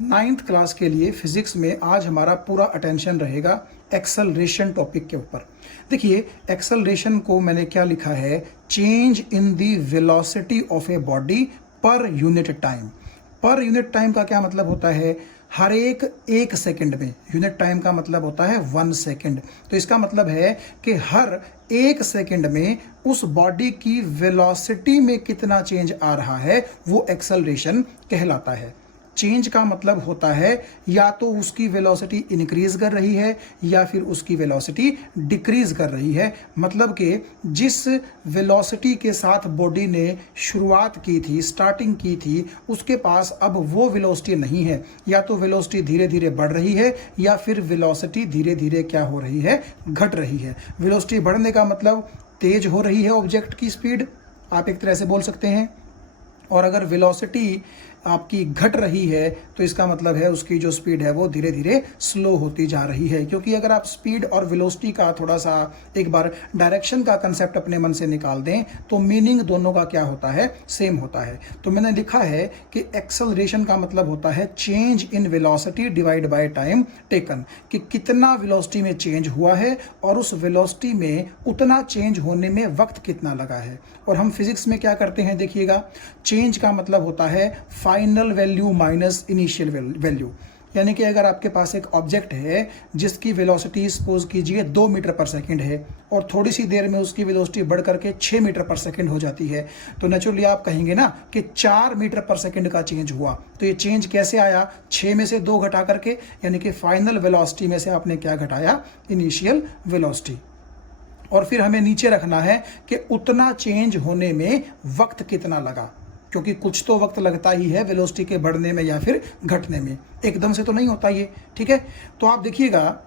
Ninth class के लिए physics में आज हमारा पूरा अटेंशन रहेगा एक्सेलरेशन टॉपिक के ऊपर। देखिए, एक्सेलरेशन को मैंने क्या लिखा है, change in the velocity of a body per unit time. Per unit time का क्या मतलब होता है, हर एक सेकंड में। यूनिट टाइम का मतलब होता है 1 सेकंड। तो इसका मतलब है कि हर 1 सेकंड में उस बॉडी की वेलोसिटी में कितना चेंज आ रहा है वो एक्सेलरेशन कहलाता है। चेंज का मतलब होता है या तो उसकी वेलोसिटी इंक्रीज कर रही है या फिर उसकी वेलोसिटी डिक्रीज कर रही है। मतलब कि जिस वेलोसिटी के साथ बॉडी ने शुरुआत की थी, स्टार्टिंग की थी, उसके पास अब वो वेलोसिटी नहीं है। या तो वेलोसिटी धीरे धीरे बढ़ रही है या फिर वेलोसिटी धीरे धीरे क्या हो रही है, घट रही है। वेलोसिटी बढ़ने का मतलब तेज हो रही है ऑब्जेक्ट की स्पीड, आप एक तरह से बोल सकते हैं। और अगर वेलोसिटी आपकी घट रही है तो इसका मतलब है उसकी जो स्पीड है वो धीरे धीरे स्लो होती जा रही है। क्योंकि अगर आप स्पीड और वेलोसिटी का थोड़ा सा एक बार डायरेक्शन का कंसेप्ट अपने मन से निकाल दें तो मीनिंग दोनों का क्या होता है, सेम होता है। तो मैंने लिखा है कि एक्सेलरेशन का मतलब होता है change in velocity divide by time taken, कि कितना वेलोसिटी में चेंज हुआ है और उस वेलोसिटी में उतना चेंज होने में वक्त कितना लगा है। और हम फिजिक्स में क्या करते हैं, देखिएगा, चेंज का मतलब होता है final value minus initial value. यानी कि अगर आपके पास एक ऑब्जेक्ट है जिसकी वेलोसिटी सपोज कीजिए 2 मीटर पर सेकंड है और थोड़ी सी देर में उसकी वेलोसिटी बढ़ करके 6 मीटर पर सेकंड हो जाती है, तो नेचुरली आप कहेंगे ना कि 4 मीटर पर सेकंड का चेंज हुआ। तो ये चेंज कैसे आया, 6 में से 2 घटा करके, यानी कि फाइनल वेलोसिटी में से आपने क्या घटाया, इनिशियल वेलोसिटी। और फिर हमें नीचे रखना है कि उतना चेंज होने में वक्त कितना लगा, क्योंकि कुछ तो वक्त लगता ही है वेलोसिटी के बढ़ने में या फिर घटने में, एकदम से तो नहीं होता ये। ठीक है, तो आप देखिएगा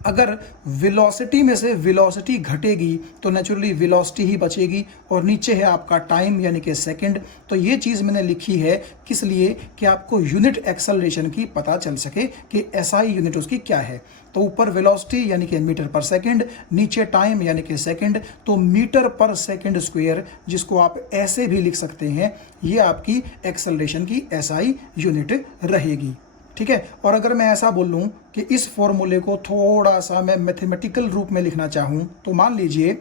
अगर वेलोसिटी में से वेलोसिटी घटेगी तो नेचुरली वेलोसिटी ही बचेगी और नीचे है आपका टाइम यानी कि सेकंड। तो ये चीज़ मैंने लिखी है किस लिए, कि आपको यूनिट एक्सेलरेशन की पता चल सके कि एसआई यूनिट उसकी क्या है। तो ऊपर वेलोसिटी यानी कि मीटर पर सेकंड, नीचे टाइम यानी कि सेकंड, तो मीटर पर सेकंड स्क्वायर, जिसको आप ऐसे भी लिख सकते हैं, ये आपकी एक्सेलरेशन की एसआई यूनिट रहेगी। ठीक है, और अगर मैं ऐसा बोल लूँ कि इस फॉर्मूले को थोड़ा सा मैं मैथमेटिकल रूप में लिखना चाहूँ, तो मान लीजिए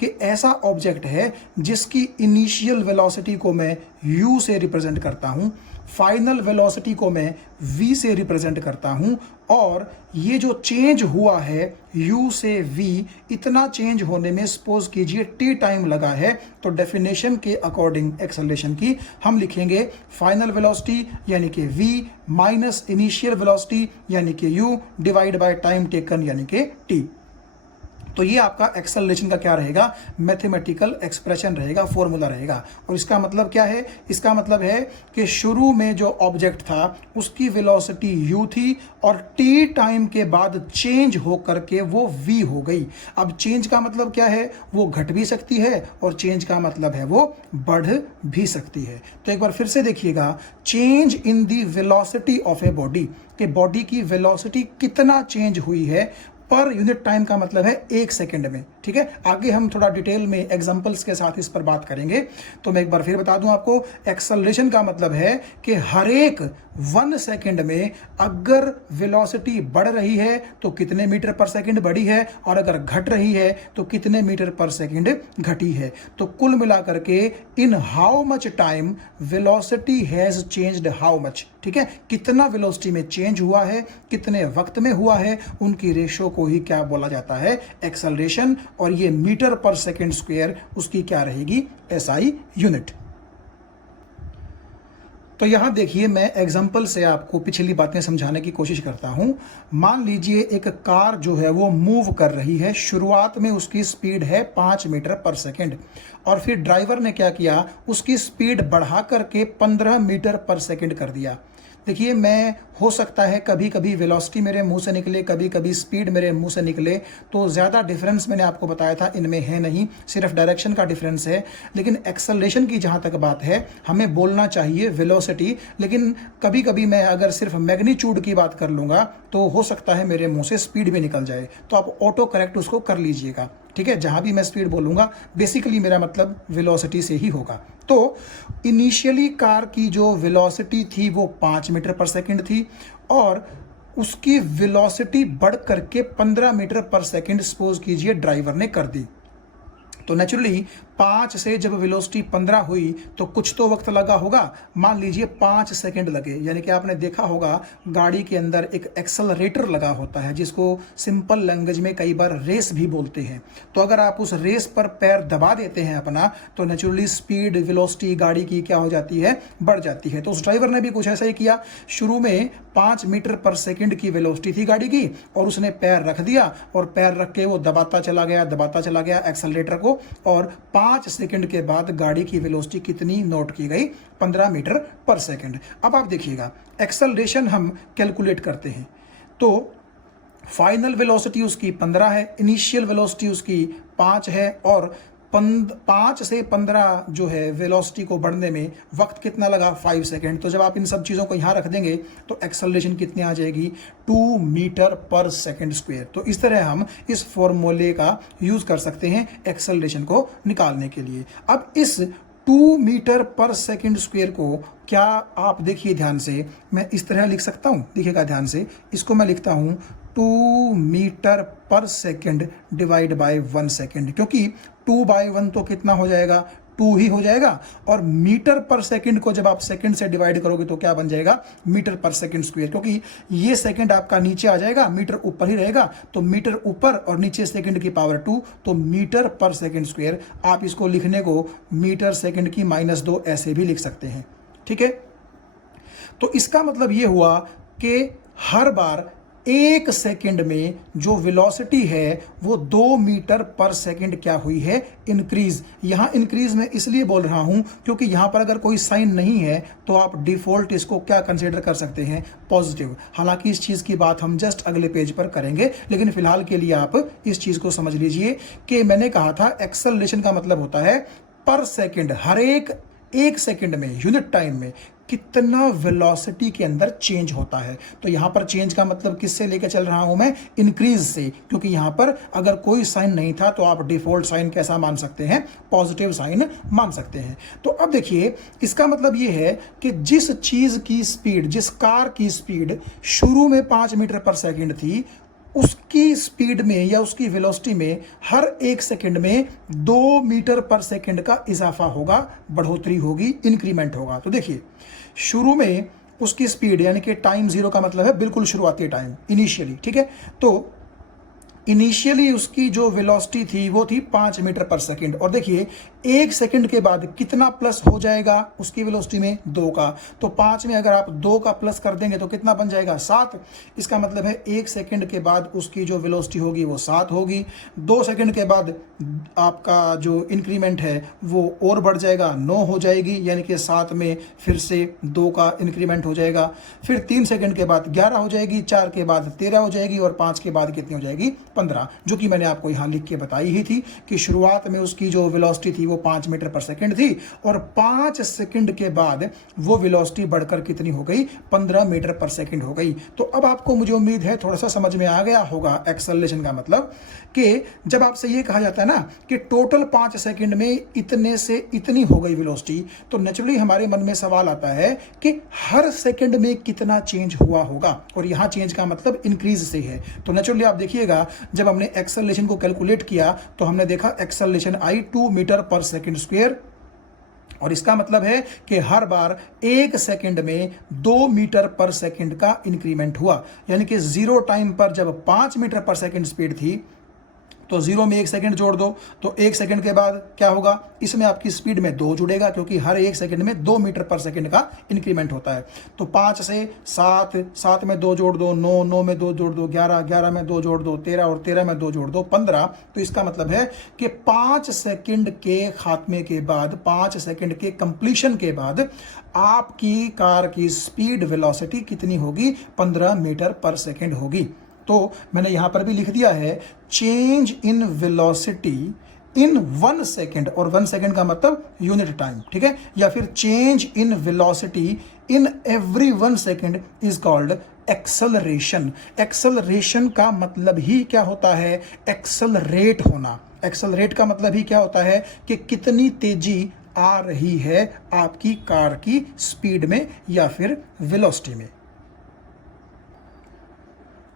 कि ऐसा ऑब्जेक्ट है जिसकी इनिशियल वेलोसिटी को मैं u से रिप्रेजेंट करता हूँ, फाइनल वेलोसिटी को मैं v से रिप्रेजेंट करता हूँ, और ये जो चेंज हुआ है u से v, इतना चेंज होने में सपोज कीजिए t टाइम लगा है। तो डेफिनेशन के अकॉर्डिंग एक्सेलरेशन की हम लिखेंगे फाइनल वेलोसिटी यानी कि v माइनस इनिशियल वेलोसिटी यानी कि u divide by time taken यानी कि t। तो ये आपका एक्सेलरेशन का क्या रहेगा, मैथमेटिकल एक्सप्रेशन रहेगा, फॉर्मूला रहेगा। और इसका मतलब क्या है, इसका मतलब है कि शुरू में जो ऑब्जेक्ट था उसकी वेलोसिटी u थी और t टाइम के बाद चेंज हो करके वो v हो गई। अब चेंज का मतलब क्या है, वो घट भी सकती है और चेंज का मतलब है वो बढ़ भी सकती है। तो एक बार फिर से देखिएगा, change in the velocity of a body, कि बॉडी की वेलोसिटी कितना चेंज हुई है पर यूनिट टाइम का मतलब है 1 सेकंड में। ठीक है, आगे हम थोड़ा डिटेल में एग्जांपल्स के साथ इस पर बात करेंगे। तो मैं एक बार फिर बता दूं आपको, एक्सेलरेशन का मतलब है कि हर एक 1 सेकंड में अगर वेलोसिटी बढ़ रही है तो कितने मीटर पर सेकंड बढ़ी है, और अगर घट रही है तो कितने मीटर पर सेकंड घटी है। तो कुल मिलाकर के in how much time velocity has changed how much. ठीक है, कितना वेलोसिटी में चेंज हुआ है, कितने वक्त में हुआ है, उनकी रेशो को ही क्या बोला जाता है, एक्सेलरेशन। और ये मीटर पर सेकंड स्क्वायर उसकी क्या रहेगी, एसआई यूनिट। तो यहां देखिए, मैं एग्जांपल से आपको पिछली बातें समझाने की कोशिश करता हूं। मान लीजिए एक कार जो है वो मूव कर रही है, शुरुआत में उसकी स्पीड है 5 मीटर पर सेकंड, और फिर ड्राइवर ने क्या किया, उसकी स्पीड बढ़ा करके 15 मीटर पर सेकंड कर दिया। देखिए, मैं हो सकता है कभी कभी वेलोसिटी मेरे मुंह से निकले, कभी कभी स्पीड मेरे मुंह से निकले, तो ज़्यादा डिफरेंस मैंने आपको बताया था इनमें है नहीं, सिर्फ डायरेक्शन का डिफरेंस है। लेकिन एक्सेलरेशन की जहाँ तक बात है, हमें बोलना चाहिए वेलोसिटी, लेकिन कभी कभी मैं अगर सिर्फ मैग्नीट्यूड की बात कर लूँगा तो हो सकता है मेरे मुंह से स्पीड भी निकल जाए। तो आप ऑटो करेक्ट उसको कर लीजिएगा। ठीक है, जहां भी मैं स्पीड बोलूंगा बेसिकली मेरा मतलब वेलोसिटी से ही होगा। तो इनिशियली कार की जो वेलोसिटी थी वो 5 मीटर पर सेकंड थी और उसकी वेलोसिटी बढ़ करके 15 मीटर पर सेकंड सपोज कीजिए ड्राइवर ने कर दी। तो नेचुरली 5 से जब वेलोसिटी 15 हुई तो कुछ तो वक्त लगा होगा, मान लीजिए 5 सेकंड लगे। यानी कि आपने देखा होगा गाड़ी के अंदर एक एक्सेलरेटर लगा होता है जिसको सिंपल लैंग्वेज में कई बार रेस भी बोलते हैं। तो अगर आप उस रेस पर पैर दबा देते हैं अपना तो नेचुरली स्पीड वेलोसिटी गाड़ी की क्या हो जाती है, बढ़ जाती है। तो उस ड्राइवर ने भी कुछ ऐसा ही किया। शुरू में 5 मीटर पर सेकंड की वेलोसिटी थी गाड़ी की और उसने पैर रख दिया और पैर रख के वो दबाता चला गया एक्सेलरेटर को और 5 सेकंड के बाद गाड़ी की वेलोसिटी कितनी नोट की गई, 15 मीटर पर सेकंड। अब आप देखिएगा एक्सेलरेशन हम कैलकुलेट करते हैं तो फाइनल वेलोसिटी उसकी 15 है, इनिशियल वेलोसिटी उसकी 5 है और 5 से 15 जो है वेलोसिटी को बढ़ने में वक्त कितना लगा, 5 सेकंड। तो जब आप इन सब चीज़ों को यहाँ रख देंगे तो एक्सेलरेशन कितनी आ जाएगी, 2 मीटर पर सेकंड स्क्वायर। तो इस तरह हम इस फॉर्मूले का यूज़ कर सकते हैं एक्सेलरेशन को निकालने के लिए। अब इस 2 मीटर पर सेकंड स्क्वायर को क्या आप देखिए ध्यान से, मैं इस तरह लिख सकता हूँ, देखिएगा ध्यान से, इसको मैं लिखता हूँ 2 मीटर पर सेकंड डिवाइड बाय 1 सेकंड, क्योंकि 2/1 तो कितना हो जाएगा, 2 ही हो जाएगा और मीटर पर सेकंड को जब आप सेकंड से डिवाइड करोगे तो क्या बन जाएगा, मीटर पर सेकंड स्क्वायर, क्योंकि ये सेकंड आपका नीचे आ जाएगा, मीटर ऊपर ही रहेगा। तो मीटर ऊपर और नीचे सेकंड की पावर 2, तो मीटर पर सेकंड स्क्वायर। आप इसको लिखने को मीटर सेकंड की -2 ऐसे भी लिख सकते हैं, ठीक है। तो इसका मतलब ये हुआ कि हर बार 1 सेकंड में जो वेलोसिटी है वो 2 मीटर पर सेकंड क्या हुई है, इंक्रीज। यहां इंक्रीज मैं इसलिए बोल रहा हूं क्योंकि यहां पर अगर कोई साइन नहीं है तो आप डिफॉल्ट इसको क्या कंसीडर कर सकते हैं, पॉजिटिव। हालांकि इस चीज की बात हम जस्ट अगले पेज पर करेंगे, लेकिन फिलहाल के लिए आप इस चीज को समझ लीजिए कि मैंने कहा था एक्सेलरेशन का मतलब होता है पर सेकंड, हर एक सेकंड में, यूनिट टाइम में कितना वेलोसिटी के अंदर चेंज होता है। तो यहां पर चेंज का मतलब किससे लेकर चल रहा हूं मैं, इंक्रीज से, क्योंकि यहां पर अगर कोई साइन नहीं था तो आप डिफॉल्ट साइन कैसा मान सकते हैं, पॉजिटिव साइन मान सकते हैं। तो अब देखिए इसका मतलब यह है कि जिस चीज की स्पीड, जिस कार की स्पीड शुरू में 5 मीटर पर सेकंड थी, उसकी स्पीड में या उसकी वेलोसिटी में हर 1 सेकंड में 2 मीटर पर सेकंड का इजाफा होगा, बढ़ोतरी होगी, इंक्रीमेंट होगा। तो देखिए शुरू में उसकी स्पीड यानी कि टाइम 0 का मतलब है बिल्कुल शुरुआती टाइम, इनिशियली, ठीक है। तो इनिशियली उसकी जो वेलोसिटी थी वो थी 5 मीटर पर सेकंड और देखिए 1 सेकंड के बाद कितना प्लस हो जाएगा उसकी वेलोसिटी में, 2 का। तो 5 में अगर आप 2 का प्लस कर देंगे तो कितना बन जाएगा, 7। इसका मतलब है 1 सेकंड के बाद उसकी जो वेलोसिटी होगी वो 7 होगी। 2 सेकंड के बाद आपका जो इंक्रीमेंट है वो और बढ़ जाएगा, 9 हो जाएगी, यानी कि 7 में फिर से 2 का इंक्रीमेंट हो जाएगा। फिर 3 सेकंड के बाद 11 हो जाएगी, 4 के बाद 13 हो जाएगी और 5 के बाद कितनी हो जाएगी, 15, जो कि मैंने आपको यहां लिख के बताई ही थी कि शुरुआत में उसकी जो वेलोसिटी थी वो 5 मीटर पर सेकंड थी और 5 सेकंड के बाद वो वेलोसिटी बढ़कर कितनी हो गई, 15 मीटर पर सेकंड हो गई। तो अब आपको मुझे उम्मीद है थोड़ा सा समझ में आ गया होगा एक्सेलरेशन का मतलब, कि जब आपसे ये कहा जाता है ना कि टोटल 5 सेकंड में इतने से इतनी हो गई वेलोसिटी, तो नेचुरली हमारे मन में सवाल आता है कि हर सेकंड में कितना चेंज हुआ होगा, और यहां चेंज का मतलब इंक्रीज से है। तो नेचुरली आप देखिएगा जब हमने एक्सेलरेशन को कैलकुलेट किया तो हमने देखा एक्सेलरेशन आई 2 मीटर पर सेकंड स्क्वायर, और इसका मतलब है कि हर बार 1 सेकंड में 2 मीटर पर सेकंड का इंक्रीमेंट हुआ। यानी कि 0 टाइम पर जब 5 मीटर पर सेकंड स्पीड थी तो 0 में 1 सेकंड जोड़ दो तो 1 सेकंड के बाद क्या होगा, इसमें आपकी स्पीड में 2 जुड़ेगा, क्योंकि हर 1 सेकंड में 2 मीटर पर सेकंड का इंक्रीमेंट होता है। तो 5 से 7, 7 में 2 जोड़ दो 9, 9 में 2 जोड़ दो 11, 11 में 2 जोड़ दो 13 और 13 में 2 जोड़ दो 15। तो इसका मतलब है कि 5 सेकंड के खात्मे के बाद, 5 सेकंड के कंप्लीशन के बाद आपकी कार की स्पीड वेलोसिटी कितनी होगी, 15 मीटर पर सेकंड होगी। तो मैंने यहां पर भी लिख दिया है change in velocity in 1 second, और 1 सेकेंड का मतलब यूनिट टाइम, ठीक है, या फिर change in velocity in every 1 second is called acceleration. Acceleration का मतलब ही क्या होता है, एक्सेलरेट होना। एक्सेलरेट का मतलब ही क्या होता है कि कितनी तेजी आ रही है आपकी कार की स्पीड में या फिर वेलोसिटी में।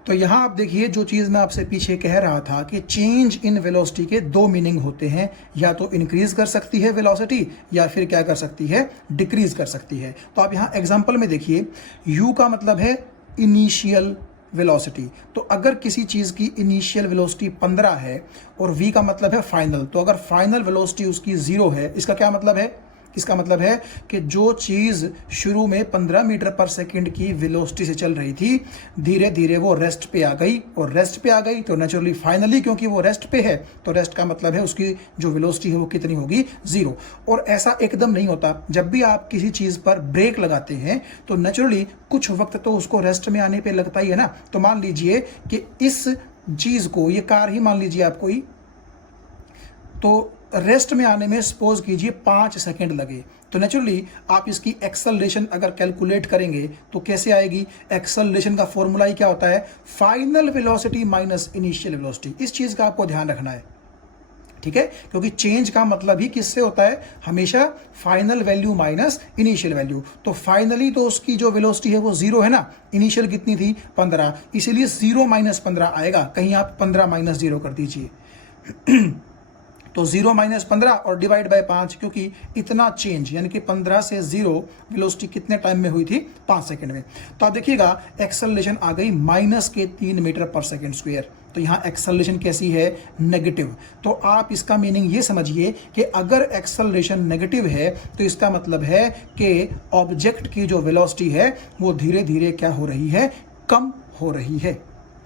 तो यहां आप देखिए, जो चीज मैं आपसे पीछे कह रहा था कि चेंज इन वेलोसिटी के दो मीनिंग होते हैं, या तो इंक्रीज कर सकती है वेलोसिटी या फिर क्या कर सकती है, डिक्रीज कर सकती है। तो आप यहां एग्जांपल में देखिए, u का मतलब है इनिशियल वेलोसिटी। तो अगर किसी चीज की इनिशियल वेलोसिटी 15 है और v का मतलब है फाइनल, तो अगर फाइनल वेलोसिटी उसकी 0 है, इसका क्या मतलब है, इसका मतलब है कि जो चीज़ शुरू में 15 मीटर पर सेकंड की वेलोसिटी से चल रही थी, धीरे धीरे वो रेस्ट पे आ गई, और रेस्ट पे आ गई तो नेचुरली फाइनली क्योंकि वो रेस्ट पे है, तो रेस्ट का मतलब है उसकी जो वेलोसिटी है वो कितनी होगी, 0। और ऐसा एकदम नहीं होता। जब भी आप किसी चीज़ पर ब्रेक लगाते हैं तो नेचुरली कुछ वक्त तो उसको रेस्ट में आने पर लगता ही है ना। तो मान लीजिए कि इस चीज़ को, ये कार ही मान लीजिए आपको ही, तो रेस्ट में आने में सपोज कीजिए 5 सेकंड लगे, तो नेचुरली आप इसकी एक्सेलरेशन अगर कैलकुलेट करेंगे तो कैसे आएगी। एक्सेलरेशन का फॉर्मूला ही क्या होता है, final velocity minus initial velocity. इस चीज का आपको ध्यान रखना है, ठीक है, क्योंकि चेंज का मतलब ही किससे होता है, हमेशा final value minus initial value. तो फाइनली तो उसकी जो वेलोसिटी है वो 0 है ना, इनिशियल कितनी थी, 15, इसीलिए 0 माइनस 15 आएगा। कहीं आप 15 माइनस 0 कर दीजिए तो 0 माइनस 15 और डिवाइड बाय 5, क्योंकि इतना चेंज यानी कि 15 से 0 वेलोसिटी कितने टाइम में हुई थी, 5 सेकंड में। तो आप देखिएगा एक्सेलरेशन आ गई -3 मीटर पर सेकंड स्क्वायर। तो यहाँ एक्सेलरेशन कैसी है, नेगेटिव। तो आप इसका मीनिंग ये समझिए कि अगर एक्सेलरेशन नेगेटिव है तो इसका मतलब है कि ऑब्जेक्ट की जो वेलोसिटी है वो धीरे धीरे क्या हो रही है, कम हो रही है।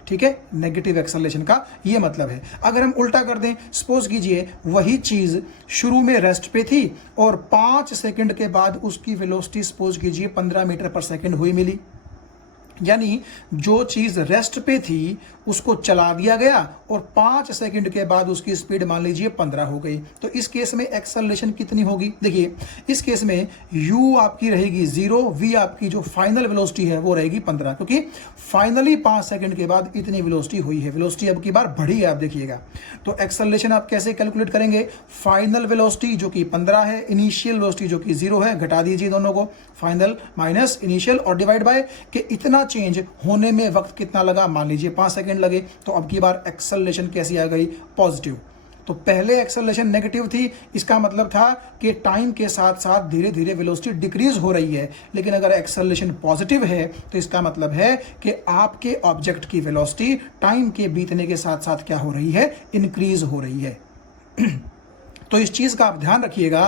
ठीक है, नेगेटिव एक्सेलरेशन का ये मतलब है। अगर हम उल्टा कर दें, सपोज कीजिए वही चीज शुरू में रेस्ट पे थी और 5 सेकंड के बाद उसकी वेलोसिटी सपोज कीजिए 15 मीटर पर सेकंड हुई मिली, यानी जो चीज रेस्ट पे थी उसको चला दिया गया और 5 सेकंड के बाद उसकी स्पीड मान लीजिए 15 हो गई। तो इस केस में एक्सेलरेशन कितनी होगी, देखिए इस केस में u आपकी रहेगी 0, v आपकी जो फाइनल वेलोसिटी है वो रहेगी 15, क्योंकि फाइनली 5 सेकंड के बाद इतनी वेलोसिटी हुई है। वेलोसिटी अब की बार बढ़ी है, आप देखिएगा। तो एक्सेलरेशन आप कैसे कैलकुलेट करेंगे, फाइनल वेलोसिटी जो कि 15 है, इनिशियल वेलोसिटी जो कि 0 है, घटा दीजिए दोनों को, फाइनल माइनस इनिशियल, और डिवाइड बाय कि इतना चेंज होने में वक्त कितना लगा, मान लीजिए 5 सेकंड लगे। तो अब की बार एक्सेलरेशन कैसी आ गई, पॉजिटिव। तो पहले एक्सेलरेशन नेगेटिव थी, इसका मतलब था कि टाइम के साथ साथ धीरे धीरे वेलोसिटी डिक्रीज हो रही है। लेकिन अगर एक्सेलरेशन पॉजिटिव है तो इसका मतलब है कि आपके ऑब्जेक्ट की वेलोसिटी टाइम के बीतने के साथ साथ क्या हो रही है, इंक्रीज हो रही है। तो इस चीज का आप ध्यान रखिएगा,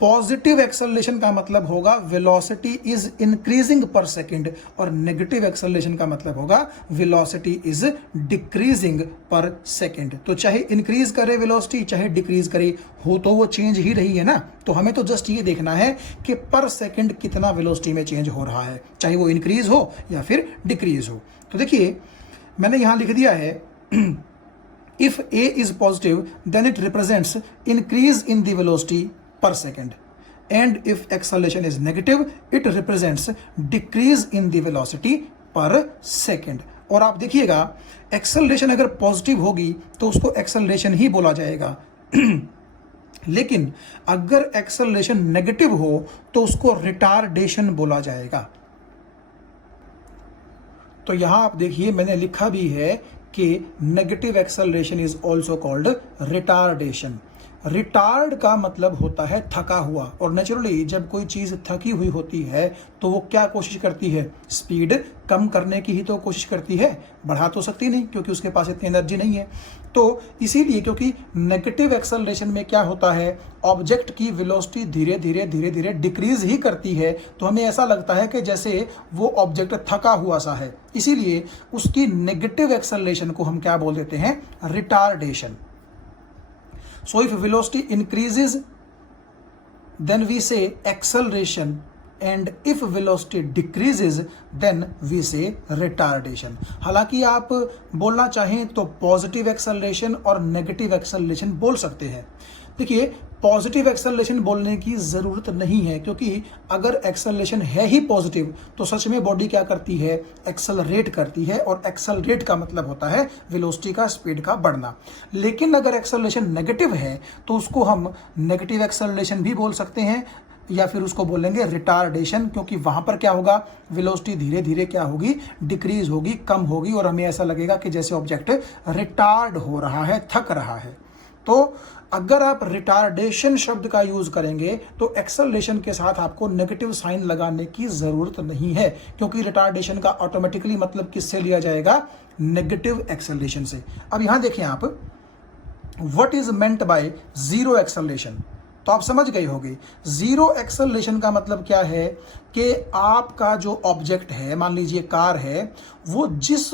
पॉजिटिव एक्सेलरेशन का मतलब होगा वेलोसिटी इज इंक्रीजिंग पर सेकंड, और नेगेटिव एक्सेलरेशन का मतलब होगा वेलोसिटी इज डिक्रीजिंग पर सेकंड। तो चाहे इंक्रीज करे वेलोसिटी, चाहे डिक्रीज करे, हो तो वो चेंज ही रही है ना। तो हमें तो जस्ट ये देखना है कि पर सेकंड कितना वेलोसिटी में चेंज हो रहा है, चाहे वो इंक्रीज हो या फिर डिक्रीज हो। तो देखिए मैंने यहां लिख दिया है, if a is positive then it represents increase in the velocity per second, and if acceleration is negative it represents decrease in the velocity per second। और आप देखिएगा एक्सेलरेशन अगर पॉजिटिव होगी तो उसको एक्सेलरेशन ही बोला जाएगा लेकिन अगर एक्सेलरेशन नेगेटिव हो तो उसको रिटार्डेशन बोला जाएगा। तो यहां आप देखिए मैंने लिखा भी है कि negative acceleration is also called retardation. Retard का मतलब होता है थका हुआ, और नेचुरली जब कोई चीज थकी हुई होती है तो वो क्या कोशिश करती है, स्पीड कम करने की ही तो कोशिश करती है, बढ़ा तो सकती नहीं क्योंकि उसके पास इतनी एनर्जी नहीं है। तो इसीलिए क्योंकि नेगेटिव एक्सेलरेशन में क्या होता है, ऑब्जेक्ट की वेलोसिटी धीरे धीरे डिक्रीज ही करती है, तो हमें ऐसा लगता है कि जैसे वो ऑब्जेक्ट थका हुआ सा है, इसीलिए उसकी नेगेटिव एक्सेलरेशन को हम क्या बोल देते हैं, retardation. So if velocity increases then we say acceleration, and if velocity decreases then we say retardation। हालांकि आप बोलना चाहें तो पॉजिटिव एक्सेलरेशन और नेगेटिव एक्सेलरेशन बोल सकते हैं। देखिए पॉजिटिव एक्सेलरेशन बोलने की ज़रूरत नहीं है, क्योंकि अगर एक्सेलरेशन है ही पॉजिटिव तो सच में बॉडी क्या करती है, एक्सेलरेट करती है, और एक्सेलरेट का मतलब होता है वेलोसिटी का, स्पीड का बढ़ना। लेकिन अगर एक्सेलरेशन नेगेटिव है तो उसको हम नेगेटिव एक्सेलरेशन भी बोल सकते हैं, या फिर उसको बोलेंगे रिटार्डेशन, क्योंकि वहां पर क्या होगा, वेलोसिटी धीरे धीरे क्या होगी, डिक्रीज होगी, कम होगी, और हमें ऐसा लगेगा कि जैसे ऑब्जेक्ट रिटार्ड हो रहा है, थक रहा है। तो अगर आप रिटार्डेशन शब्द का यूज करेंगे तो एक्सेलरेशन के साथ आपको नेगेटिव साइन लगाने की जरूरत नहीं है, क्योंकि रिटार्डेशन का ऑटोमेटिकली मतलब किससे लिया जाएगा, नेगेटिव एक्सेलरेशन से। अब यहां देखें आप, what is meant by zero acceleration, तो आप समझ गए होंगे। जीरो एक्सेलरेशन का मतलब क्या है कि आपका जो ऑब्जेक्ट है, मान लीजिए कार है, वो जिस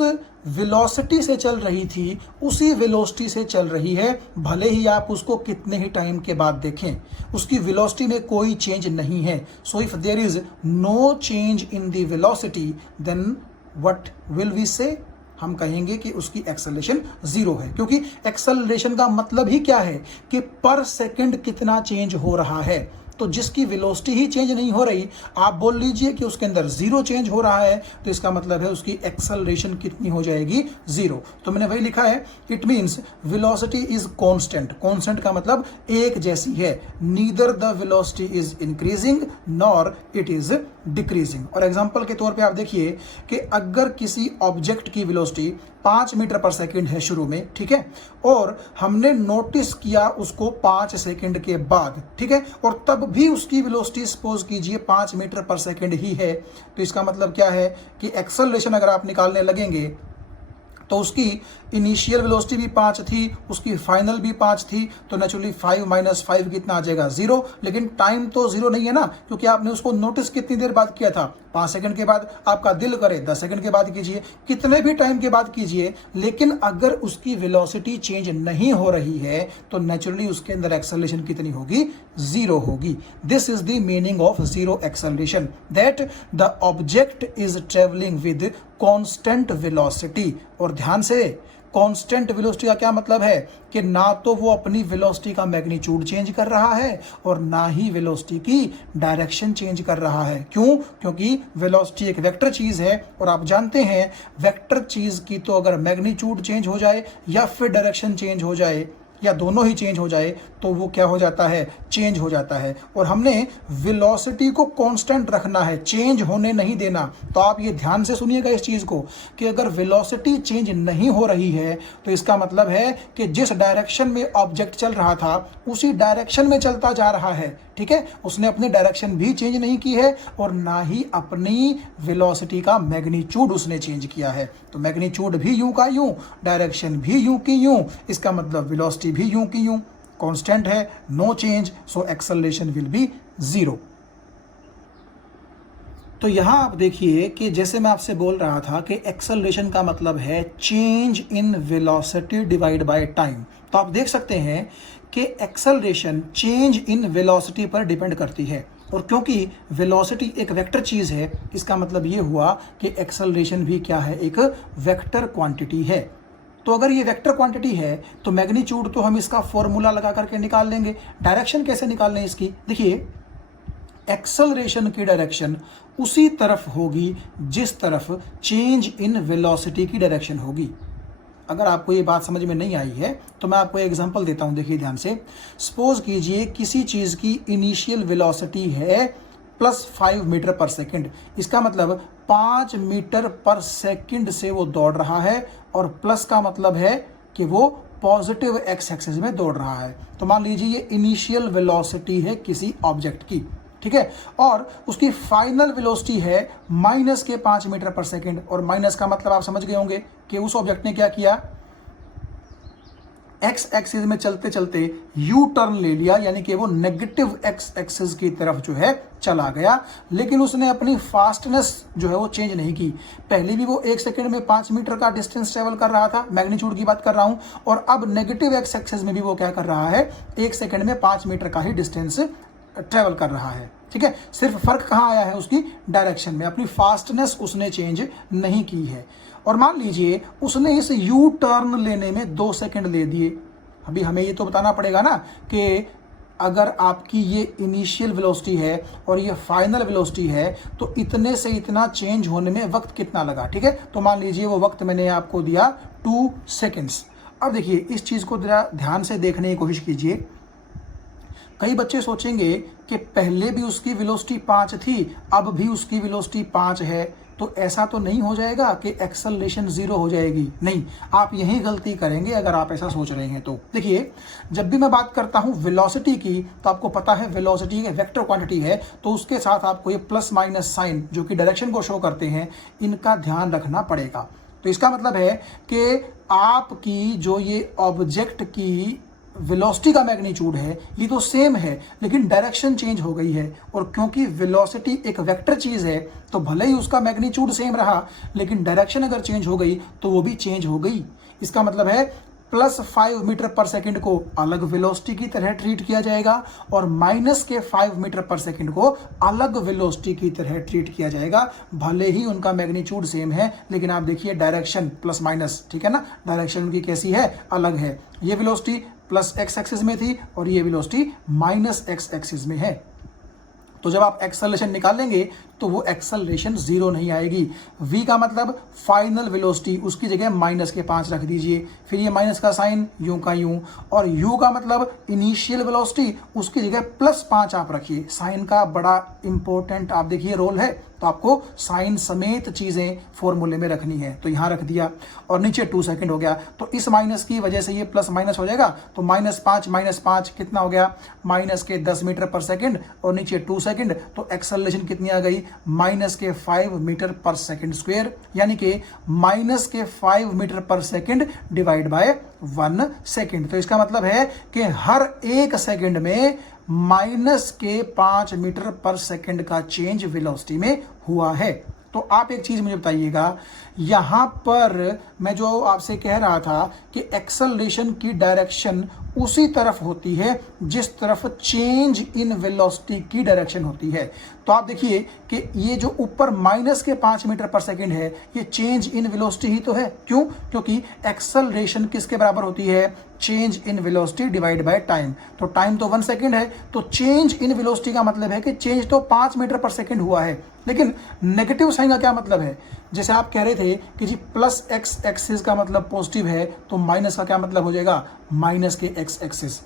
वेलोसिटी से चल रही थी उसी वेलोसिटी से चल रही है, भले ही आप उसको कितने ही टाइम के बाद देखें, उसकी वेलोसिटी में कोई चेंज नहीं है। So if there is no change in the velocity then what will we say, हम कहेंगे कि उसकी एक्सेलरेशन जीरो है, क्योंकि एक्सेलरेशन का मतलब ही क्या है कि पर सेकंड कितना चेंज हो रहा है। तो जिसकी वेलोसिटी ही चेंज नहीं हो रही, आप बोल लीजिए कि उसके अंदर जीरो चेंज हो रहा है, तो इसका मतलब है उसकी एक्सेलरेशन कितनी हो जाएगी, जीरो। तो मैंने वही लिखा है, it means velocity is constant. Constant का मतलब एक जैसी है, neither the velocity is increasing nor it is decreasing. और एग्जांपल के तौर पे आप देखिए कि अगर किसी ऑब्जेक्ट की वेलोसिटी 5 मीटर पर सेकंड है शुरू में, ठीक है, और हमने नोटिस किया उसको 5 सेकंड के बाद, ठीक है, और तब भी उसकी वेलोसिटी सपोज कीजिए 5 मीटर पर सेकंड ही है, तो इसका मतलब क्या है कि एक्सेलरेशन अगर आप निकालने लगेंगे तो उसकी इनिशियल वेलोसिटी भी 5 थी, उसकी फाइनल भी 5 थी, तो नेचुरली 5 माइनस 5 कितना आ जाएगा, 0। लेकिन टाइम तो 0 नहीं है ना, क्योंकि आपने उसको नोटिस कितनी देर बाद किया था, 5 सेकंड के बाद। आपका दिल करे 10 सेकंड के बाद कीजिए, कितने भी टाइम के बाद कीजिए, लेकिन अगर उसकी वेलोसिटी चेंज नहीं हो रही है तो नेचुरली उसके अंदर एक्सेलरेशन कितनी होगी, 0 होगी। This is the meaning of zero acceleration, that the object is travelling with constant velocity. और ध्यान से, कांस्टेंट वेलोसिटी का क्या मतलब है कि ना तो वो अपनी वेलोसिटी का मैग्नीट्यूड चेंज कर रहा है और ना ही वेलोसिटी की डायरेक्शन चेंज कर रहा है। क्यों? क्योंकि वेलोसिटी एक वेक्टर चीज है, और आप जानते हैं वेक्टर चीज की तो अगर मैग्नीट्यूड चेंज हो जाए या फिर डायरेक्शन चेंज हो जाए या दोनों ही चेंज हो जाए तो वो क्या हो जाता है, चेंज हो जाता है। और हमने वेलोसिटी को कांस्टेंट रखना है, चेंज होने नहीं देना। तो आप ये ध्यान से सुनिएगा इस चीज को कि अगर वेलोसिटी चेंज नहीं हो रही है तो इसका मतलब है कि जिस डायरेक्शन में ऑब्जेक्ट चल रहा था उसी डायरेक्शन में चलता जा रहा है, ठीक है, उसने अपनी डायरेक्शन भी चेंज नहीं की है और ना ही अपनी वेलोसिटी का मैग्नीट्यूड उसने चेंज किया है। तो मैग्नीट्यूड भी यूं का यूं, डायरेक्शन भी यूं की यूं, इसका मतलब वेलोसिटी भी यूं की यूं, कांस्टेंट है, no change, so acceleration will be 0। तो यहां आप देखिए कि जैसे मैं आपसे बोल रहा था कि एक्सेलरेशन का मतलब है change in velocity divide by time. तो आप देख सकते हैं कि एक्सेलरेशन चेंज इन वेलोसिटी पर डिपेंड करती है, और क्योंकि वेलोसिटी एक वेक्टर चीज है, इसका मतलब ये हुआ कि एक्सेलरेशन भी क्या है, एक वेक्टर क्वांटिटी है। तो अगर ये वेक्टर क्वांटिटी है तो मैग्नीट्यूड तो हम इसका फॉर्मूला लगा करके निकाल लेंगे। डायरेक्शन कैसे निकालने इसकी, देखिए एक्सेलरेशन की डायरेक्शन उसी तरफ होगी जिस तरफ चेंज इन वेलोसिटी की डायरेक्शन होगी। अगर आपको ये बात समझ में नहीं आई है तो मैं आपको एक एग्जांपल देता हूं, देखिए ध्यान से। सपोज कीजिए किसी चीज की इनिशियल वेलोसिटी है +5 मीटर पर सेकंड, इसका मतलब 5 मीटर पर सेकंड से वो दौड़ रहा है, और प्लस का मतलब है कि वो पॉजिटिव एक्स एक्सिस में दौड़ रहा है। तो मान लीजिए ये इनिशियल वेलोसिटी है किसी ऑब्जेक्ट की, ठीक है, और उसकी फाइनल वेलोसिटी है -5 मीटर पर सेकंड, और माइनस का मतलब आप समझ गए होंगे कि उस ऑब्जेक्ट ने क्या किया, एक्स एक्सिस में चलते चलते यू टर्न ले लिया, यानी कि वो नेगेटिव एक्स एक्सिस की तरफ जो है चला गया, लेकिन उसने अपनी फास्टनेस जो है वो चेंज नहीं की। पहले भी वो 1 सेकंड में 5 मीटर का डिस्टेंस ट्रेवल कर रहा था, मैग्नीट्यूड की बात कर रहा हूं, और अब नेगेटिव एक्स एक्सिस में भी वो क्या कर रहा है, 1 सेकंड में 5 मीटर का ही डिस्टेंस ट्रेवल कर रहा है, ठीक है। सिर्फ फर्क कहां आया है, उसकी डायरेक्शन में, अपनी फास्टनेस उसने चेंज नहीं की है। और मान लीजिए उसने इस यू टर्न लेने में 2 सेकंड ले दिए। अभी हमें ये तो बताना पड़ेगा ना कि अगर आपकी ये इनिशियल वेलोसिटी है और ये फाइनल वेलोसिटी है तो इतने से इतना चेंज होने में वक्त कितना लगा, ठीक है। तो मान लीजिए वो वक्त मैंने आपको दिया 2 सेकेंड्स। अब देखिए इस चीज़ को जरा ध्यान से देखने की कोशिश कीजिए। कई बच्चे सोचेंगे कि पहले भी उसकी वेलोसिटी 5 थी, अब भी उसकी वेलोसिटी 5 है, तो ऐसा तो नहीं हो जाएगा कि एक्सेलरेशन 0 हो जाएगी। नहीं, आप यही गलती करेंगे अगर आप ऐसा सोच रहे हैं तो। देखिए जब भी मैं बात करता हूं वेलोसिटी की, तो आपको पता है वेलोसिटी एक वेक्टर क्वांटिटी है, तो उसके साथ आपको ये प्लस माइनस साइन जो कि डायरेक्शन को शो करते हैं, इनका ध्यान रखना पड़ेगा। तो इसका मतलब है कि आपकी जो ये ऑब्जेक्ट की वेलोसिटी का मैग्नीट्यूड है ये तो सेम है, लेकिन डायरेक्शन चेंज हो गई है। और क्योंकि वेलोसिटी एक वेक्टर चीज है तो भले ही उसका मैग्नीट्यूड सेम रहा, लेकिन डायरेक्शन अगर चेंज हो गई तो वो भी चेंज हो गई। इसका मतलब है +5 मीटर पर सेकंड को अलग वेलोसिटी की तरह ट्रीट किया जाएगा और -5 मीटर पर सेकंड को अलग वेलोसिटी की तरह ट्रीट किया जाएगा। भले ही उनका मैग्नीट्यूड सेम है, लेकिन आप देखिए डायरेक्शन प्लस माइनस, ठीक है ना, डायरेक्शन उनकी कैसी है, अलग है। ये वेलोसिटी प्लस x एक्सिस में थी और ये वेलोसिटी -x एक्सिस में है। तो जब आप एक्सेलरेशन निकालेंगे तो वो एक्सेलरेशन 0 नहीं आएगी। v का मतलब फाइनल वेलोसिटी, उसकी जगह -5 रख दीजिए, फिर ये माइनस का साइन यूं का यूं, और u का मतलब इनिशियल वेलोसिटी, उसकी जगह +5 आप रखिए। साइन का बड़ा इंपॉर्टेंट आप देखिए रोल है, तो आपको साइन समेत चीजें फॉर्मूले में रखनी है। तो यहां रख दिया और नीचे 2 सेकंड हो गया, तो इस माइनस की वजह से ये प्लस माइनस हो जाएगा। तो -5 कितना हो गया, -10 मीटर पर सेकंड, और नीचे 2 सेकंड, तो एक्सेलरेशन कितनी आ गई, -5 मीटर पर सेकंड स्क्वायर, यानी कि -5 मीटर पर सेकंड डिवाइड बाय 1 सेकंड। तो इसका मतलब है कि हर 1 सेकंड में -5 मीटर पर सेकंड का चेंज वेलोसिटी में हुआ है। तो आप एक चीज मुझे बताइएगा, यहां पर मैं जो आपसे कह रहा था कि एक्सेलरेशन की डायरेक्शन उसी तरफ होती है जिस तरफ चेंज इन वेलोसिटी की डायरेक्शन होती है। तो आप देखिए कि ये जो ऊपर -5 मीटर पर सेकंड है, ये चेंज इन वेलोसिटी ही तो है। क्यों? क्योंकि एक्सेलरेशन किसके बराबर होती है, change in velocity divide by time. तो टाइम तो 1 सेकंड है, तो चेंज इन वेलोसिटी का मतलब है कि चेंज तो 5 मीटर पर सेकंड हुआ है। लेकिन नेगेटिव साइन का क्या मतलब है, जैसे आप कह रहे थे कि जी +x एक्सिस का मतलब पॉजिटिव है, तो माइनस का क्या मतलब हो जाएगा, -x एक्सिस।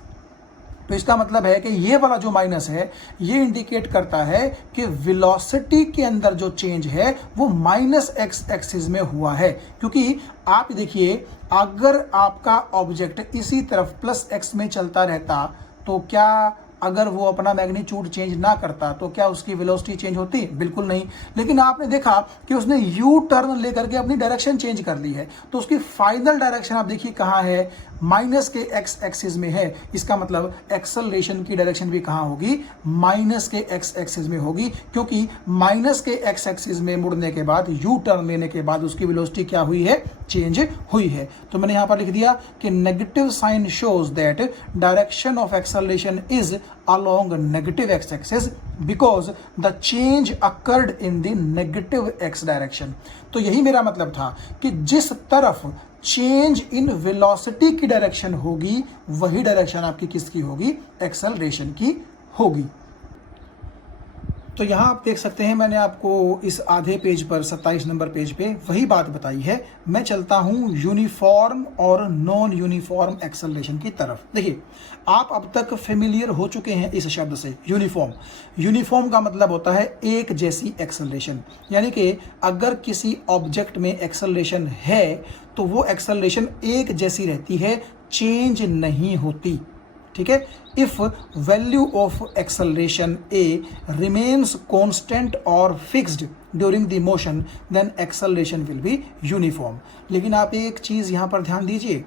तो इसका मतलब है कि ये वाला जो माइनस है ये इंडिकेट करता है कि वेलोसिटी के अंदर जो चेंज है वो -x एक्सिस में हुआ है। क्योंकि आप देखिए अगर आपका ऑब्जेक्ट इसी तरफ +x में चलता रहता तो क्या, अगर वो अपना मैग्नीट्यूड चेंज ना करता तो क्या उसकी वेलोसिटी चेंज होती, बिल्कुल नहीं। लेकिन आपने देखा कि उसने यू टर्न लेकर के अपनी डायरेक्शन चेंज कर ली है, तो उसकी फाइनल डायरेक्शन आप देखिए कहाँ है, -x एक्सिस में है। इसका मतलब एक्सेलरेशन की डायरेक्शन भी कहाँ होगी, -x एक्सिस में होगी, क्योंकि -x एक्सिस में मुड़ने के बाद, यू टर्न लेने के बाद उसकी वेलोसिटी क्या हुई है, चेंज हुई है। तो मैंने यहां पर लिख दिया कि negative sign shows that direction of acceleration is along negative x axis because the change occurred in the negative x direction। तो यही मेरा मतलब था कि जिस तरफ चेंज इन वेलोसिटी की डायरेक्शन होगी वही डायरेक्शन आपकी किसकी होगी, एक्सेलरेशन की होगी। तो यहाँ आप देख सकते हैं मैंने आपको इस आधे पेज पर 27 नंबर पेज पे वही बात बताई है। मैं चलता हूँ यूनिफॉर्म और नॉन यूनिफॉर्म एक्सेलरेशन की तरफ। देखिए आप अब तक फेमिलियर हो चुके हैं इस शब्द से, यूनिफॉर्म। यूनिफॉर्म का मतलब होता है एक जैसी एक्सेलरेशन, यानी कि अगर किसी ऑब्जेक्ट में एक्सेलरेशन है तो वो एक्सेलरेशन एक जैसी रहती है, चेंज नहीं होती, ठीक है। If value of acceleration a remains constant और fixed during the motion then acceleration will be uniform. लेकिन आप एक चीज यहां पर ध्यान दीजिए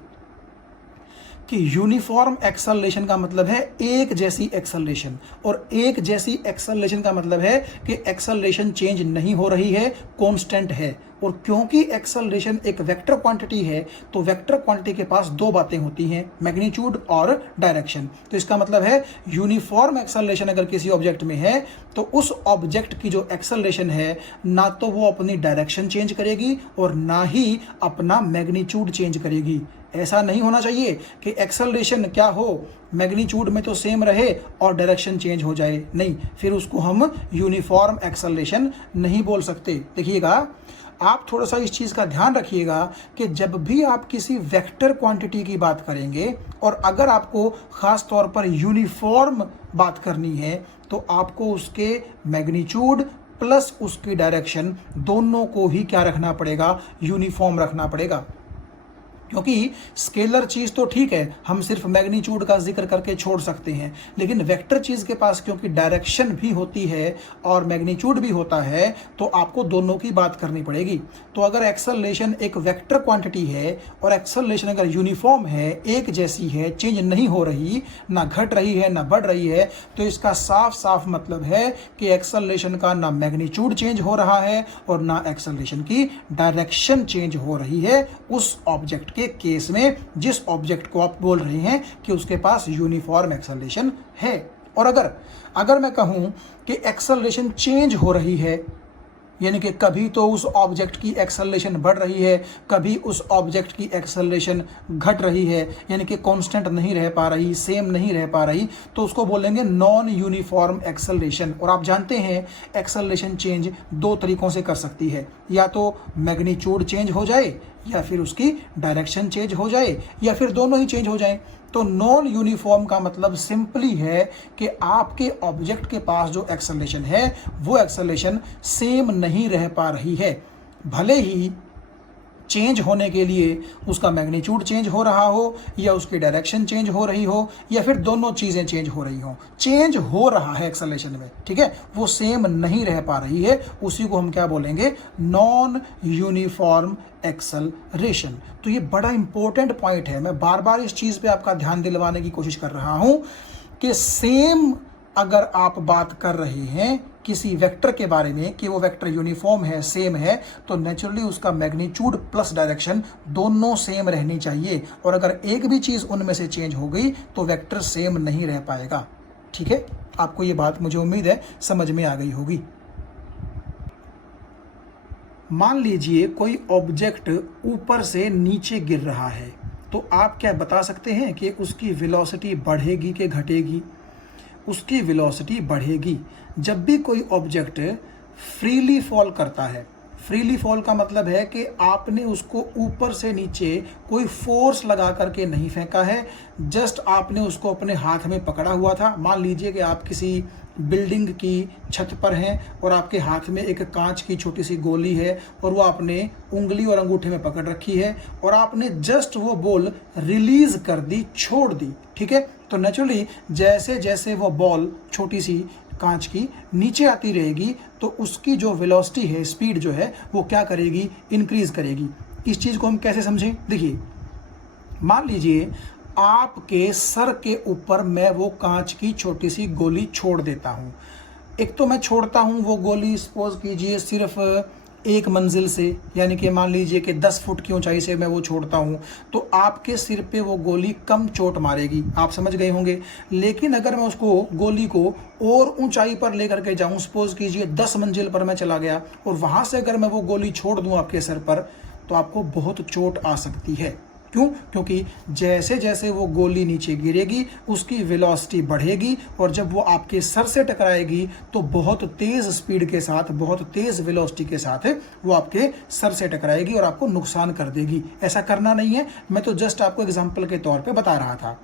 कि यूनिफॉर्म एक्सेलरेशन का मतलब है एक जैसी एक्सेलरेशन, और एक जैसी एक्सेलरेशन का मतलब है कि एक्सेलरेशन चेंज नहीं हो रही है, कांस्टेंट है। और क्योंकि एक्सेलरेशन एक वेक्टर क्वांटिटी है तो वेक्टर क्वांटिटी के पास दो बातें होती हैं, मैग्नीट्यूड और डायरेक्शन। तो इसका मतलब है यूनिफॉर्म एक्सेलरेशन अगर किसी ऑब्जेक्ट में है तो उस ऑब्जेक्ट की जो एक्सेलरेशन है ना तो वो अपनी डायरेक्शन चेंज करेगी और ना ही अपना मैग्नीट्यूड चेंज करेगी। ऐसा नहीं होना चाहिए कि एक्सेलरेशन क्या हो, मैग्नीट्यूड में तो सेम रहे और डायरेक्शन चेंज हो जाए, नहीं, फिर उसको हम यूनिफॉर्म एक्सेलरेशन नहीं बोल सकते। देखिएगा, आप थोड़ा सा इस चीज़ का ध्यान रखिएगा कि जब भी आप किसी वेक्टर क्वांटिटी की बात करेंगे और अगर आपको ख़ास तौर पर यूनिफॉर्म बात करनी है तो आपको उसके मैग्नीट्यूड प्लस उसकी डायरेक्शन दोनों को ही क्या रखना पड़ेगा, यूनिफॉर्म रखना पड़ेगा। क्योंकि स्केलर चीज़ तो ठीक है, हम सिर्फ मैग्नीट्यूड का जिक्र करके छोड़ सकते हैं, लेकिन वेक्टर चीज़ के पास क्योंकि डायरेक्शन भी होती है और मैग्नीट्यूड भी होता है तो आपको दोनों की बात करनी पड़ेगी। तो अगर एक्सेलरेशन एक वेक्टर क्वांटिटी है और एक्सेलरेशन अगर यूनिफॉर्म है, एक जैसी है, चेंज नहीं हो रही, ना घट रही है ना बढ़ रही है, तो इसका साफ साफ मतलब है कि एक्सेलरेशन का ना मैग्नीट्यूड चेंज हो रहा है और ना एक्सेलरेशन की डायरेक्शन चेंज हो रही है उस ऑब्जेक्ट के केस में जिस ऑब्जेक्ट को आप बोल रहे हैं कि उसके पास यूनिफॉर्म एक्सेलरेशन है। और अगर मैं कहूं कि एक्सेलरेशन चेंज हो रही है, यानी कि कभी तो उस ऑब्जेक्ट की एक्सेलरेशन बढ़ रही है, कभी उस ऑब्जेक्ट की एक्सेलरेशन घट रही है, यानी कि कांस्टेंट नहीं रह पा रही, सेम नहीं रह पा रही, तो उसको बोलेंगे नॉन यूनिफॉर्म एक्सेलरेशन। और आप जानते हैं एक्सेलरेशन चेंज दो तरीकों से कर सकती है, या तो मैग्नीट्यूड चेंज हो जाए या फिर उसकी डायरेक्शन चेंज हो जाए या फिर दोनों ही चेंज हो जाएं। तो नॉन यूनिफॉर्म का मतलब सिंपली है कि आपके ऑब्जेक्ट के पास जो एक्सेलरेशन है वो एक्सेलरेशन सेम नहीं रह पा रही है, भले ही चेंज होने के लिए उसका मैग्नीट्यूड चेंज हो रहा हो या उसकी डायरेक्शन चेंज हो रही हो या फिर दोनों चीज़ें चेंज हो रही हो, चेंज हो रहा है एक्सेलरेशन में, ठीक है, वो सेम नहीं रह पा रही है, उसी को हम क्या बोलेंगे, नॉन यूनिफॉर्म एक्सेलरेशन। तो ये बड़ा इंपॉर्टेंट पॉइंट है, मैं बार बार इस चीज़ पे आपका ध्यान दिलवाने की कोशिश कर रहा हूं कि सेम अगर आप बात कर रहे हैं किसी वेक्टर के बारे में कि वो वेक्टर यूनिफॉर्म है, सेम है, तो नेचुरली उसका मैग्नीट्यूड प्लस डायरेक्शन दोनों सेम रहनी चाहिए। और अगर एक भी चीज़ उनमें से चेंज हो गई तो वेक्टर सेम नहीं रह पाएगा। ठीक है, आपको ये बात मुझे उम्मीद है समझ में आ गई होगी। मान लीजिए कोई ऑब्जेक्ट ऊपर से नीचे गिर रहा है, तो आप क्या बता सकते हैं कि उसकी वेलोसिटी बढ़ेगी कि घटेगी? उसकी वेलोसिटी बढ़ेगी। जब भी कोई ऑब्जेक्ट फ्रीली फॉल करता है, फ्रीली फॉल का मतलब है कि आपने उसको ऊपर से नीचे कोई फोर्स लगा करके नहीं फेंका है, जस्ट आपने उसको अपने हाथ में पकड़ा हुआ था। मान लीजिए कि आप किसी बिल्डिंग की छत पर हैं और आपके हाथ में एक कांच की छोटी सी गोली है और वो आपने उंगली और अंगूठे में पकड़ रखी है और आपने जस्ट वो बॉल रिलीज कर दी, छोड़ दी, ठीक है। तो नेचुरली जैसे जैसे वो बॉल छोटी सी कांच की नीचे आती रहेगी तो उसकी जो वेलोसिटी है, स्पीड जो है, वो क्या करेगी, इंक्रीज करेगी। इस चीज़ को हम कैसे समझें? देखिए, मान लीजिए आपके सर के ऊपर मैं वो कांच की छोटी सी गोली छोड़ देता हूँ। एक तो मैं छोड़ता हूँ वो गोली, सपोज कीजिए सिर्फ एक मंजिल से, यानी कि मान लीजिए कि 10 फुट की ऊंचाई से मैं वो छोड़ता हूँ, तो आपके सिर पे वो गोली कम चोट मारेगी, आप समझ गए होंगे। लेकिन अगर मैं उसको गोली को और ऊंचाई पर लेकर के जाऊँ, सपोज कीजिए 10 मंजिल पर मैं चला गया और वहाँ से अगर मैं वो गोली छोड़ दूँ आपके सर पर, तो आपको बहुत चोट आ सकती है। क्यों? क्योंकि जैसे जैसे वो गोली नीचे गिरेगी उसकी वेलोसिटी बढ़ेगी और जब वो आपके सर से टकराएगी तो बहुत तेज़ स्पीड के साथ, बहुत तेज़ वेलोसिटी के साथ वो आपके सर से टकराएगी और आपको नुकसान कर देगी। ऐसा करना नहीं है, मैं तो जस्ट आपको एग्जाम्पल के तौर पे बता रहा था।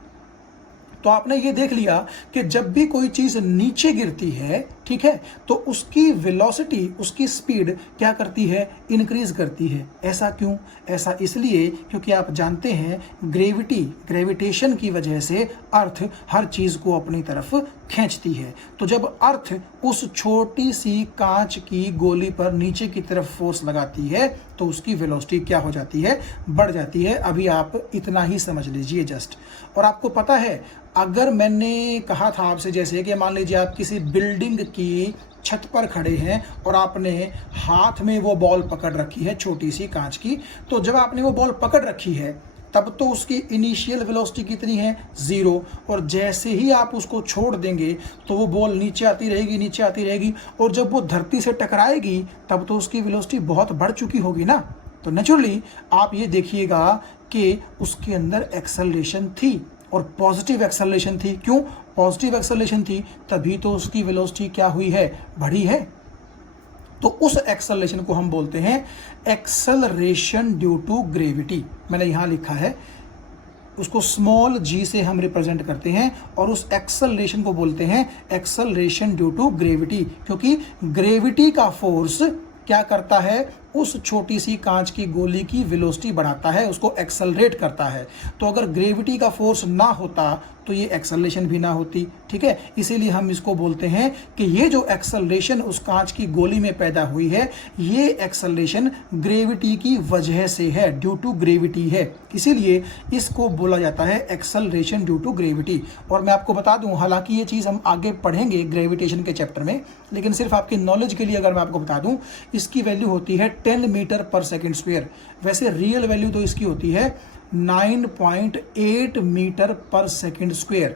तो आपने ये देख लिया कि जब भी कोई चीज़ नीचे गिरती है, ठीक है, तो उसकी वेलोसिटी, उसकी स्पीड क्या करती है, इंक्रीज करती है। ऐसा क्यों? ऐसा इसलिए क्योंकि आप जानते हैं ग्रेविटेशन की वजह से अर्थ हर चीज़ को अपनी तरफ खींचती है। तो जब अर्थ उस छोटी सी कांच की गोली पर नीचे की तरफ फोर्स लगाती है तो उसकी वेलोसिटी क्या हो जाती है, बढ़ जाती है। अभी आप इतना ही समझ लीजिए जस्ट। और आपको पता है, अगर मैंने कहा था आपसे जैसे कि मान लीजिए आप किसी बिल्डिंग की छत पर खड़े हैं और आपने हाथ में वो बॉल पकड़ रखी है छोटी सी कांच की, तो जब आपने वो बॉल पकड़ रखी है तब तो उसकी इनिशियल वेलोसिटी कितनी है, 0, और जैसे ही आप उसको छोड़ देंगे तो वो बॉल नीचे आती रहेगी, नीचे आती रहेगी, और जब वो धरती से टकराएगी तब तो उसकी वेलोसिटी बहुत बढ़ चुकी होगी ना। तो नेचुरली आप ये देखिएगा कि उसके अंदर एक्सेलरेशन थी और पॉजिटिव एक्सेलरेशन थी। क्यों पॉजिटिव एक्सेलरेशन थी? तभी तो उसकी वेलोसिटी क्या हुई है, बढ़ी है। तो उस एक्सेलरेशन को हम बोलते हैं एक्सेलरेशन ड्यू टू ग्रेविटी। मैंने यहां लिखा है, उसको स्मॉल g से हम रिप्रेजेंट करते हैं और उस एक्सेलरेशन को बोलते हैं एक्सेलरेशन ड्यू टू ग्रेविटी, क्योंकि ग्रेविटी का फोर्स क्या करता है, उस छोटी सी कांच की गोली की वेलोसिटी बढ़ाता है, उसको एक्सेलरेट करता है। तो अगर ग्रेविटी का फोर्स ना होता तो ये एक्सेलरेशन भी ना होती, ठीक है। इसीलिए हम इसको बोलते हैं कि ये जो एक्सेलरेशन उस कांच की गोली में पैदा हुई है, ये एक्सेलरेशन ग्रेविटी की वजह से है, ड्यू टू ग्रेविटी है। इसीलिए इसको बोला जाता है एक्सेलरेशन ड्यू टू ग्रेविटी। और मैं आपको बता दूं, हालांकि ये चीज़ हम आगे पढ़ेंगे ग्रेविटेशन के चैप्टर में, लेकिन सिर्फ आपकी नॉलेज के लिए अगर मैं आपको बता दूं, इसकी वैल्यू होती है 10 मीटर पर सेकेंड स्क्वायर। वैसे रियल वैल्यू तो इसकी होती है 9.8 मीटर पर सेकेंड स्क्वायर,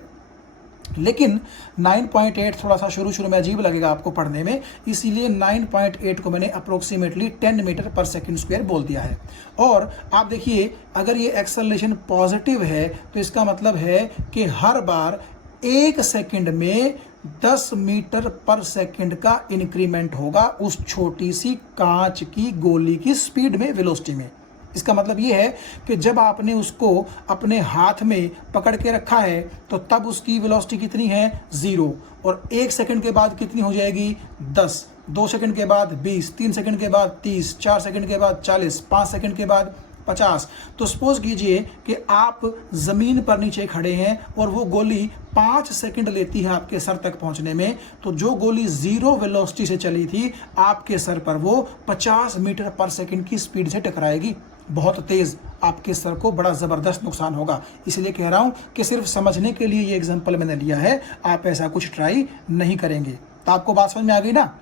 लेकिन 9.8 थोड़ा सा शुरू में अजीब लगेगा आपको पढ़ने में, इसीलिए 9.8 को मैंने अप्रोक्सीमेटली 10 मीटर पर सेकेंड स्क्वायर बोल दिया है। और आप देखिए, अगर ये एक्सेलरेशन पॉजिटिव है तो इसका मतलब है कि हर बार 1 सेकेंड में 10 मीटर पर सेकेंड का इंक्रीमेंट होगा उस छोटी सी कांच की गोली की स्पीड में, वेलोसिटी में। इसका मतलब ये है कि जब आपने उसको अपने हाथ में पकड़ के रखा है तो तब उसकी वेलोसिटी कितनी है, 0, और 1 सेकंड के बाद कितनी हो जाएगी, 10, 2 सेकंड के बाद 20, 3 सेकंड के बाद 30, 4 सेकंड के बाद 40, 5 सेकंड के बाद 50। तो सपोज कीजिए कि आप जमीन पर नीचे खड़े हैं और वो गोली 5 सेकंड लेती है आपके सर तक पहुंचने में, तो जो गोली 0 वेलोसिटी से चली थी आपके सर पर, वो 50 मीटर पर सेकंड की स्पीड से टकराएगी। बहुत तेज, आपके सर को बड़ा जबरदस्त नुकसान होगा। इसलिए कह रहा हूं कि सिर्फ समझने के लिए ये एग्जांपल मैंने लिया है, आप ऐसा कुछ ट्राई नहीं करेंगे। तो आपको बात समझ में आ गई ना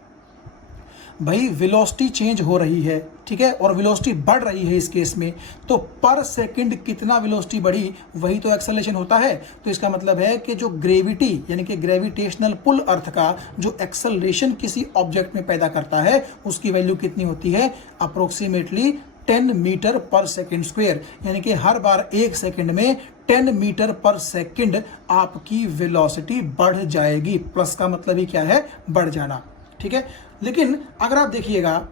भाई, वेलोसिटी चेंज हो रही है, ठीक है, और वेलोसिटी बढ़ रही है इस केस में, तो पर सेकंड कितना वेलोसिटी बढ़ी, वही तो एक्सेलरेशन होता है। तो इसका मतलब है कि जो ग्रेविटी यानी कि ग्रेविटेशनल पुल अर्थ का जो एक्सेलरेशन किसी ऑब्जेक्ट में पैदा करता है, उसकी वैल्यू कितनी होती है, अप्रोक्सीमेटली 10 मीटर पर सेकेंड स्क्वायर, यानी कि हर बार 1 सेकंड में 10 मीटर पर सेकंड आपकी वेलोसिटी बढ़ जाएगी। प्लस का मतलब ही क्या है, बढ़ जाना, ठीक है। लेकिन अगर आप देखिएगा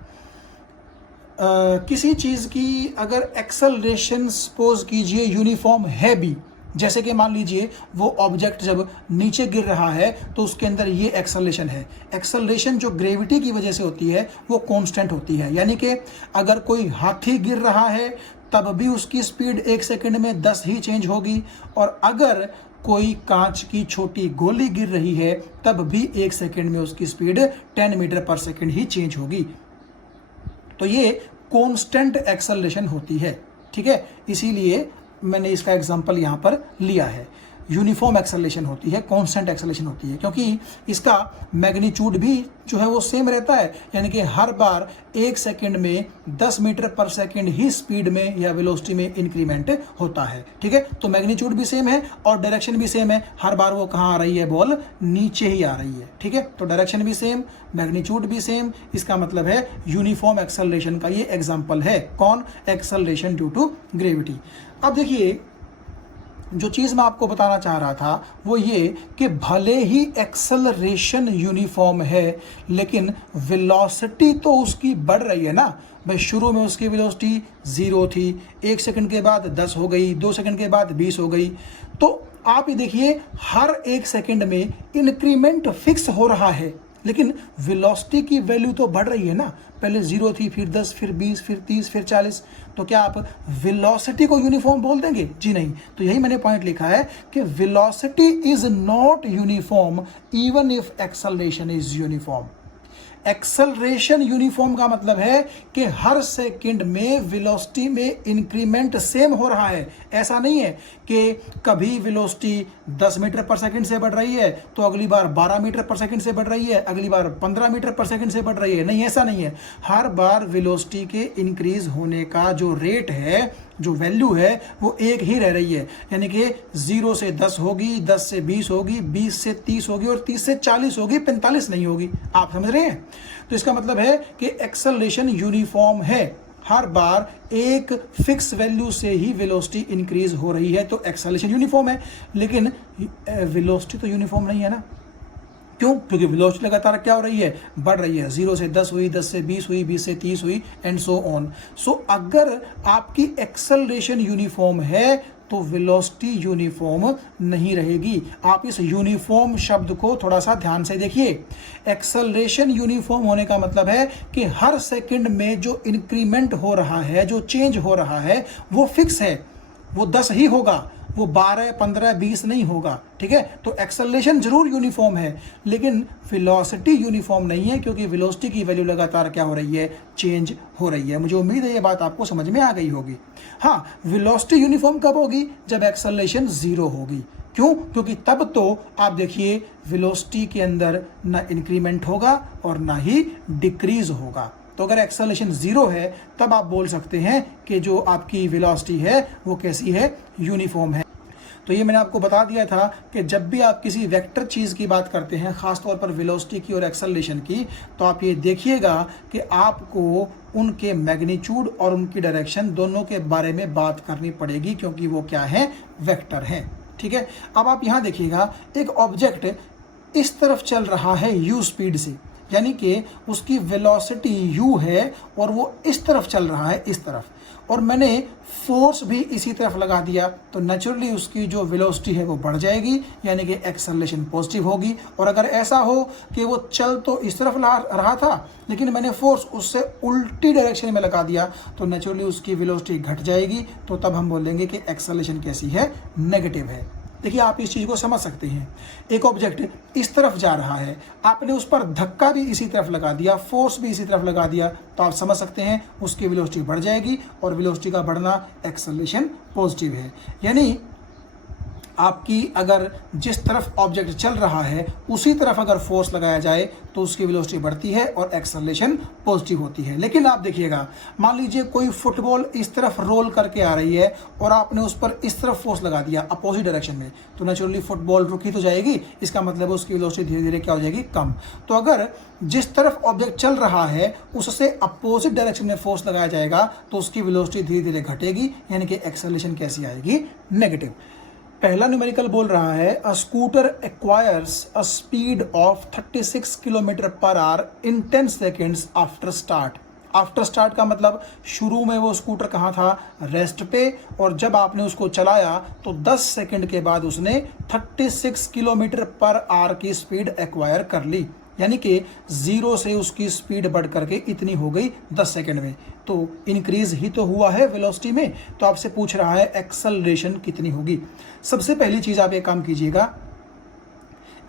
किसी चीज की अगर एक्सेलरेशन सपोज कीजिए यूनिफॉर्म है भी, जैसे कि मान लीजिए वो ऑब्जेक्ट जब नीचे गिर रहा है तो उसके अंदर ये एक्सेलरेशन है। एक्सेलरेशन जो ग्रेविटी की वजह से होती है वो कांस्टेंट होती है, यानी कि अगर कोई हाथी गिर रहा है तब भी उसकी स्पीड 1 सेकंड में 10 ही चेंज होगी, और अगर कोई कांच की छोटी गोली गिर रही है तब भी 1 सेकंड में उसकी स्पीड 10 मीटर पर सेकंड ही चेंज होगी। तो ये कांस्टेंट एक्सेलरेशन होती है, ठीक है। इसीलिए मैंने इसका एग्जांपल यहाँ पर लिया है। यूनिफॉर्म एक्सेलरेशन होती है, कांस्टेंट एक्सेलरेशन होती है, क्योंकि इसका मैग्नीट्यूड भी जो है वो सेम रहता है, यानी कि हर बार 1 सेकंड में 10 मीटर पर सेकंड ही स्पीड में या वेलोसिटी में इंक्रीमेंट होता है, ठीक है। तो मैग्नीट्यूड भी सेम है और डायरेक्शन भी सेम है, हर बार वो कहाँ आ रही है, बॉल नीचे ही आ रही है, ठीक है। तो डायरेक्शन भी सेम, मैग्नीट्यूड भी सेम, इसका मतलब है यूनिफॉर्म एक्सेलरेशन का ये एग्जाम्पल है। कौन, एक्सेलरेशन ड्यू टू ग्रेविटी। अब देखिए, जो चीज़ मैं आपको बताना चाह रहा था वो ये कि भले ही एक्सेलरेशन यूनिफॉर्म है लेकिन वेलोसिटी तो उसकी बढ़ रही है ना भाई। शुरू में उसकी वेलोसिटी 0 थी, 1 सेकंड के बाद 10 हो गई, 2 सेकंड के बाद 20 हो गई। तो आप ये देखिए, हर 1 सेकंड में इंक्रीमेंट फिक्स हो रहा है, लेकिन वेलोसिटी की वैल्यू तो बढ़ रही है ना। पहले 0 थी, फिर 10, फिर 20, फिर 30, फिर 40। तो क्या आप वेलोसिटी को यूनिफॉर्म बोल देंगे? जी नहीं। तो यही मैंने पॉइंट लिखा है कि velocity is not uniform even if acceleration is uniform. Acceleration uniform का मतलब है कि हर सेकंड में वेलोसिटी में इंक्रीमेंट सेम हो रहा है। ऐसा नहीं है कि कभी वेलोसिटी 10 मीटर पर सेकंड से बढ़ रही है तो अगली बार 12 मीटर पर सेकंड से बढ़ रही है, अगली बार 15 मीटर पर सेकंड से बढ़ रही है। नहीं, ऐसा नहीं है। हर बार वेलोसिटी के इंक्रीज होने का जो रेट है, जो वैल्यू है, वो एक ही रह रही है, यानी कि 0 से 10 होगी, 10 से 20 होगी, 20 से 30 होगी और 30 से 40 होगी, 45 नहीं होगी। आप समझ रहे हैं? तो इसका मतलब है कि एक्सेलरेशन यूनिफॉर्म है। हर बार एक फिक्स वैल्यू से ही वेलोसिटी इंक्रीज हो रही है, तो एक्सेलरेशन यूनिफॉर्म है। लेकिन वेलोसिटी तो यूनिफॉर्म नहीं है ना। क्यों? क्योंकि वेलोसिटी लगातार क्या हो रही है, बढ़ रही है। 0 से 10 हुई, 10 से 20 हुई, 20 से 30 हुई, एंड सो ऑन। सो अगर आपकी एक्सेलरेशन यूनिफॉर्म है तो वेलोसिटी यूनिफॉर्म नहीं रहेगी। आप इस यूनिफॉर्म शब्द को थोड़ा सा ध्यान से देखिए। एक्सेलरेशन यूनिफॉर्म होने का मतलब है कि हर सेकंड में जो इंक्रीमेंट हो रहा है, जो चेंज हो रहा है, वो फिक्स है, वो 10 ही होगा, वो 12, 15, 20 नहीं होगा। ठीक है, तो एक्सेलरेशन जरूर यूनिफॉर्म है, लेकिन वेलोसिटी यूनिफॉर्म नहीं है, क्योंकि वेलोसिटी की वैल्यू लगातार क्या हो रही है, चेंज हो रही है। मुझे उम्मीद है ये बात आपको समझ में आ गई होगी। हाँ, वेलोसिटी यूनिफॉर्म कब होगी? जब एक्सेलरेशन 0 होगी। क्यों? क्योंकि तब तो आप देखिए वेलोसिटी के अंदर ना इंक्रीमेंट होगा और ना ही डिक्रीज होगा। तो अगर एक्सेलरेशन 0 है तब आप बोल सकते हैं कि जो आपकी वेलोसिटी है वो कैसी है, यूनिफॉर्म है। तो ये मैंने आपको बता दिया था कि जब भी आप किसी वेक्टर चीज़ की बात करते हैं, खासतौर पर वेलोसिटी की और एक्सेलरेशन की, तो आप ये देखिएगा कि आपको उनके मैग्नीट्यूड और उनकी डायरेक्शन दोनों के बारे में बात करनी पड़ेगी, क्योंकि वो क्या है, वेक्टर हैं। ठीक है, अब आप यहाँ देखिएगा, एक ऑब्जेक्ट इस तरफ चल रहा है u स्पीड से, यानी कि उसकी वेलोसिटी u है और वो इस तरफ चल रहा है, इस तरफ, और मैंने फोर्स भी इसी तरफ लगा दिया, तो नेचुरली उसकी जो वेलोसिटी है वो बढ़ जाएगी, यानी कि एक्सेलरेशन पॉजिटिव होगी। और अगर ऐसा हो कि वो चल तो इस तरफ रहा था, लेकिन मैंने फोर्स उससे उल्टी डायरेक्शन में लगा दिया, तो नेचुरली उसकी वेलोसिटी घट जाएगी, तो तब हम बोलेंगे कि एक्सेलरेशन कैसी है, नेगेटिव है। देखिए, आप इस चीज़ को समझ सकते हैं। एक ऑब्जेक्ट इस तरफ जा रहा है, आपने उस पर धक्का भी इसी तरफ लगा दिया, फोर्स भी इसी तरफ लगा दिया, तो आप समझ सकते हैं उसकी वेलोसिटी बढ़ जाएगी, और वेलोसिटी का बढ़ना एक्सेलरेशन पॉजिटिव है। यानी आपकी अगर जिस तरफ ऑब्जेक्ट चल रहा है उसी तरफ अगर फोर्स लगाया जाए तो उसकी वेलोसिटी बढ़ती है और एक्सेलरेशन पॉजिटिव होती है। लेकिन आप देखिएगा, मान लीजिए कोई फुटबॉल इस तरफ रोल करके आ रही है और आपने उस पर इस तरफ फोर्स लगा दिया अपोजिट डायरेक्शन में, तो नेचुरली फुटबॉल रुकी तो जाएगी, इसका मतलब है उसकी वेलोसिटी धीरे धीरे क्या हो जाएगी, कम। तो अगर जिस तरफ ऑब्जेक्ट चल रहा है उससे अपोजिट डायरेक्शन में फोर्स लगाया जाएगा तो उसकी वेलोसिटी धीरे धीरे घटेगी, यानी कि एक्सेलरेशन कैसी आएगी, नेगेटिव। पहला न्यूमेरिकल बोल रहा है, a scooter acquires a speed of 36 kilometre per hour in 10 seconds after start. After start का मतलब शुरू में वो स्कूटर कहाँ था, रेस्ट पे, और जब आपने उसको चलाया तो 10 सेकंड के बाद उसने 36 किलोमीटर पर आवर की स्पीड एक्वायर कर ली, यानी कि 0 से उसकी स्पीड बढ़ करके इतनी हो गई 10 सेकंड में। तो इंक्रीज ही तो हुआ है वेलोसिटी में। तो आपसे पूछ रहा है एक्सेलरेशन कितनी होगी। सबसे पहली चीज आप एक काम कीजिएगा,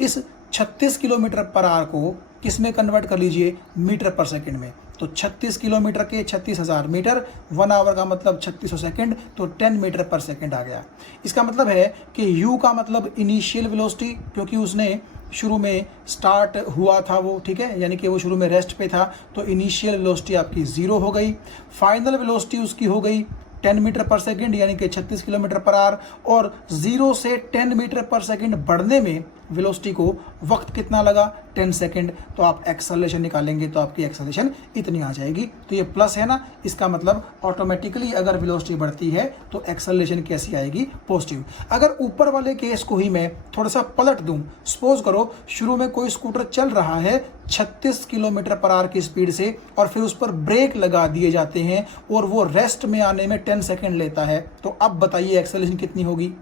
इस 36 किलोमीटर पर आवर को किस में कन्वर्ट कर लीजिए, मीटर पर सेकंड में। तो 36 किलोमीटर के 36,000 मीटर, 1 आवर का मतलब 3600 सेकंड, तो 10 मीटर पर सेकंड आ गया। इसका मतलब है कि u का मतलब इनिशियल वेलोसिटी, क्योंकि उसने शुरू में स्टार्ट हुआ था वो, ठीक है, यानी कि वो शुरू में रेस्ट पे था, तो इनिशियल वेलोसिटी आपकी 0 हो गई। फाइनल वेलोसिटी उसकी हो गई 10 मीटर पर सेकंड, यानी कि 36 किलोमीटर पर आवर, और 0 से 10 मीटर पर सेकंड बढ़ने में वेलोसिटी को वक्त कितना लगा, 10 सेकंड। तो आप एक्सेलरेशन निकालेंगे तो आपकी एक्सेलरेशन इतनी आ जाएगी। तो ये प्लस है ना, इसका मतलब ऑटोमेटिकली अगर वेलोसिटी बढ़ती है तो एक्सेलरेशन कैसी आएगी, पॉजिटिव। अगर ऊपर वाले केस को ही मैं थोड़ा सा पलट दूं, सपोज करो शुरू में कोई स्कूटर चल रहा है 36 किलोमीटर पर आवर की स्पीड से, और फिर उस पर ब्रेक लगा दिए जाते हैं और वो रेस्ट में आने में 10 सेकंड लेता है, तो अब बताइए एक्सेलरेशन कितनी होगी।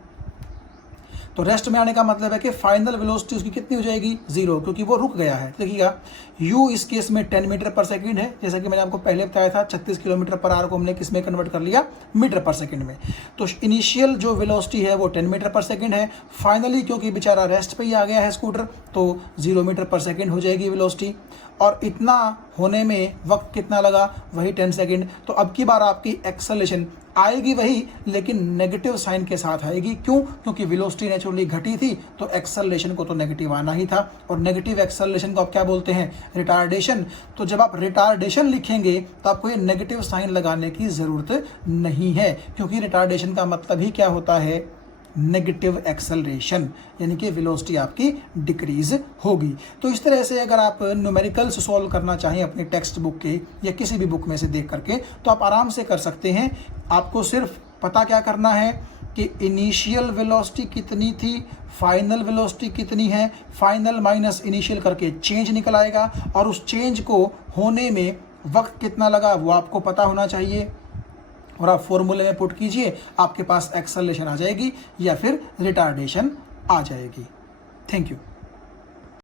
तो रेस्ट में आने का मतलब है कि फाइनल वेलोसिटी उसकी कितनी हो जाएगी, 0, क्योंकि वो रुक गया है। देखिएगा, u इस केस में 10 मीटर पर सेकंड है, जैसा कि मैंने आपको पहले बताया था। 36 किलोमीटर पर आवर को हमने किस में कन्वर्ट कर लिया, मीटर पर सेकंड में। तो इनिशियल जो वेलोसिटी है वो 10 मीटर पर सेकंड है। फाइनली क्योंकि बेचारा रेस्ट पे ही आ गया है स्कूटर, तो 0 मीटर पर सेकंड हो जाएगी वेलोसिटी, और इतना होने में वक्त कितना लगा, वही 10 सेकंड। तो अब की बार आपकी एक्सेलरेशन आएगी वही, लेकिन नेगेटिव साइन के साथ आएगी। क्यों? क्योंकि वेलोसिटी नेचुरली घटी थी, तो एक्सेलरेशन को तो नेगेटिव आना ही था, और नेगेटिव एक्सेलरेशन को आप क्या बोलते हैं, रिटार्डेशन। तो जब आप रिटार्डेशन लिखेंगे तो आपको ये नेगेटिव साइन लगाने की जरूरत नहीं है, क्योंकि रिटार्डेशन का मतलब ही क्या होता है, नेगेटिव एक्सेलरेशन, यानी कि वेलोसिटी आपकी डिक्रीज होगी। तो इस तरह से अगर आप न्यूमेरिकल्स सॉल्व करना चाहें अपने टेक्स्ट बुक के या किसी भी बुक में से देख करके, तो आप आराम से कर सकते हैं। आपको सिर्फ पता क्या करना है कि इनिशियल वेलोसिटी कितनी थी, फाइनल वेलोसिटी कितनी है, फाइनल माइनस इनिशियल करके चेंज निकल आएगा, और उस चेंज को होने में वक्त कितना लगा वो आपको पता होना चाहिए, और आप फॉर्मूले में पुट कीजिए, आपके पास एक्सेलरेशन आ जाएगी या फिर रिटार्डेशन आ जाएगी। Thank you.